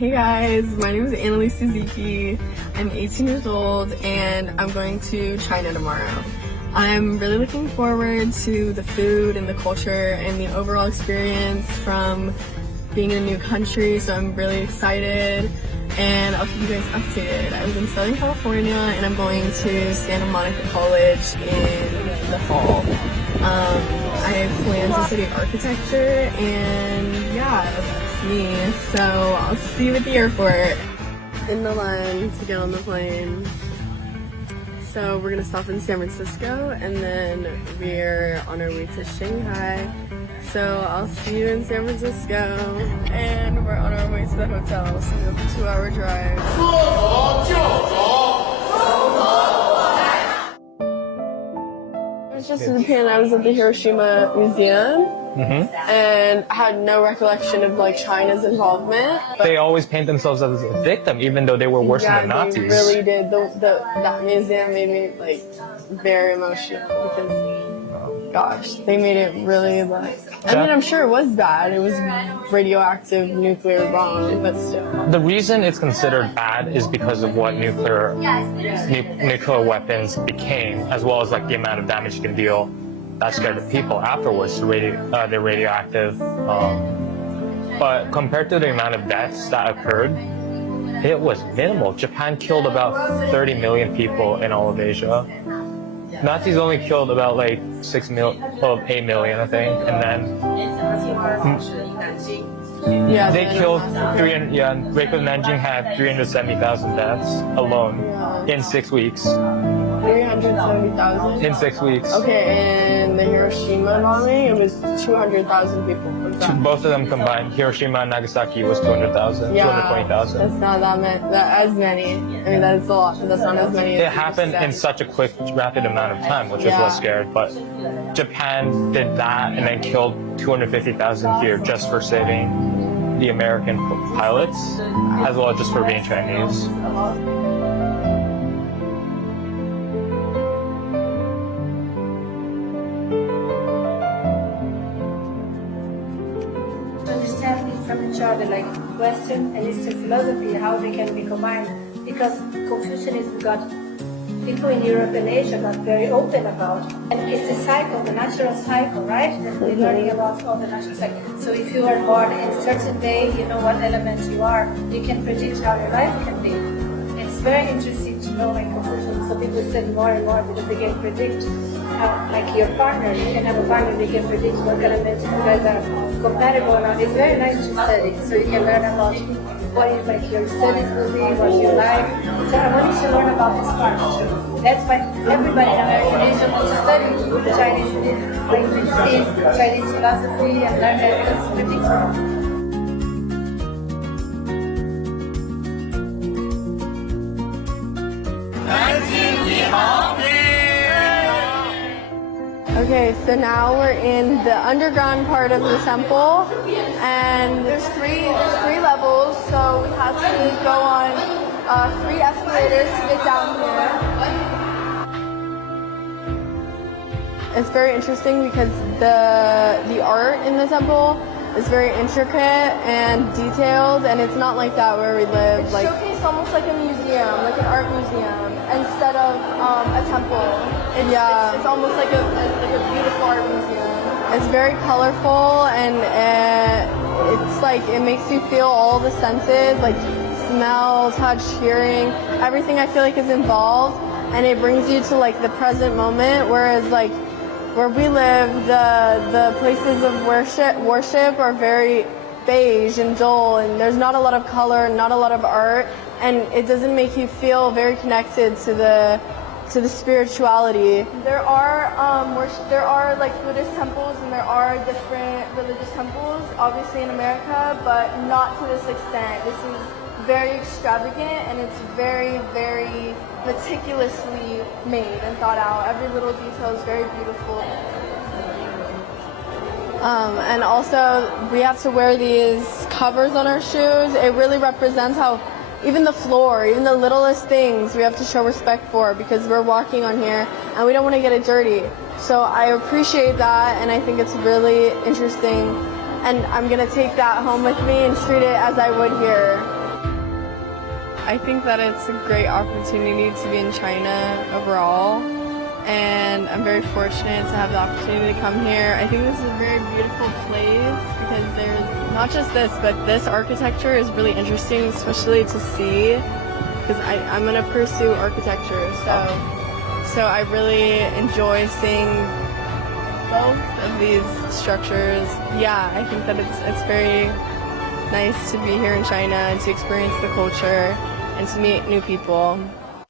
Hey guys, my name is Annalise Suzuki. I'm 18 years old and I'm going to China tomorrow. I'm really looking forward to the food and the culture and the overall experience from being in a new country, so I'm really excited and I'll keep you guys updated. I live in Southern California and I'm going to Santa Monica College in the fall. I have planned to study architecture and yeah, that's me. So I'll see you at the airport. In the line to get on the plane. So we're gonna stop in San Francisco and then we're on our way to Shanghai. So I'll see you in San Francisco. And we're on our way to the hotel, so we have a 2-hour drive. I was just in Japan, I was at the Hiroshima Museum. And I had no recollection of like China's involvement. They always paint themselves as a victim, even though they were worse than the Nazis. They really did. That museum made me like very emotional because, gosh, they made it really like. I mean, I'm sure it was bad. It was radioactive nuclear bomb, but still. The reason it's considered bad is because of what nuclear weapons became, as well as like the amount of damage you can deal. That scared the people afterwards. They're radioactive. But compared to the amount of deaths that occurred, it was minimal. Japan killed about 30 million people in all of Asia. Nazis only killed about like 8 million, I think, and then they killed Reiko Nanjing had 370,000 deaths alone in 6 weeks. 370,000? In 6 weeks. Okay, and the Hiroshima bombing, it was 200,000 people. Both of them combined, Hiroshima and Nagasaki was 200,000, 220,000. That's not as many. I mean, that's a lot, but that's not as many. It happened in such a quick, rapid amount of time, which is what's scary. But Japan did that and then killed 250,000 here just for saving the American pilots, as well as just for being Chinese. Understanding from each other, like Western and Eastern philosophy, how they can be combined. Because Confucianism got people in Europe and Asia got very open about. And it's a cycle, the natural cycle, right? That we're learning about all the natural cycle. So if you are born in a certain way, you know what element you are. You can predict how your life can be. It's very interesting to know like Confucianism. So people study more and more because they can predict like your partner. You can have a partner, they can predict what kind of men you guys are compatible or not. It's very nice to study. So you can learn about what you like your studies will be, what you like. So I want you to learn about this part. That's why everybody in American Asia wants to study Chinese linguistics, Chinese philosophy, and learn that because it's predictable. Okay, so now we're in the underground part of the temple, and there's three levels, so we have to go on 3 escalators to get down here. It's very interesting because the art in the temple is very intricate and detailed, and it's not like that where we live. It's showcased almost like a museum, like an art museum, instead of a temple. It's almost like a beautiful art museum. It's very colorful, and it's like it makes you feel all the senses, like smell, touch, hearing. Everything I feel like is involved, and it brings you to like the present moment. Whereas like where we live, the places of worship are very beige and dull, and there's not a lot of color, not a lot of art, and it doesn't make you feel very connected to the spirituality. There are like Buddhist temples and there are different religious temples, obviously in America, but not to this extent. This is very extravagant and it's very, very meticulously made and thought out. Every little detail is very beautiful. And also we have to wear these covers on our shoes. It really represents how even the floor, even the littlest things we have to show respect for because we're walking on here and we don't want to get it dirty. So I appreciate that and I think it's really interesting and I'm going to take that home with me and treat it as I would here. I think that it's a great opportunity to be in China overall, and I'm very fortunate to have the opportunity to come here. I think this is a very beautiful place because there's not just this, but this architecture is really interesting, especially to see, because I'm going to pursue architecture, so I really enjoy seeing both of these structures. Yeah, I think that it's very nice to be here in China and to experience the culture and to meet new people.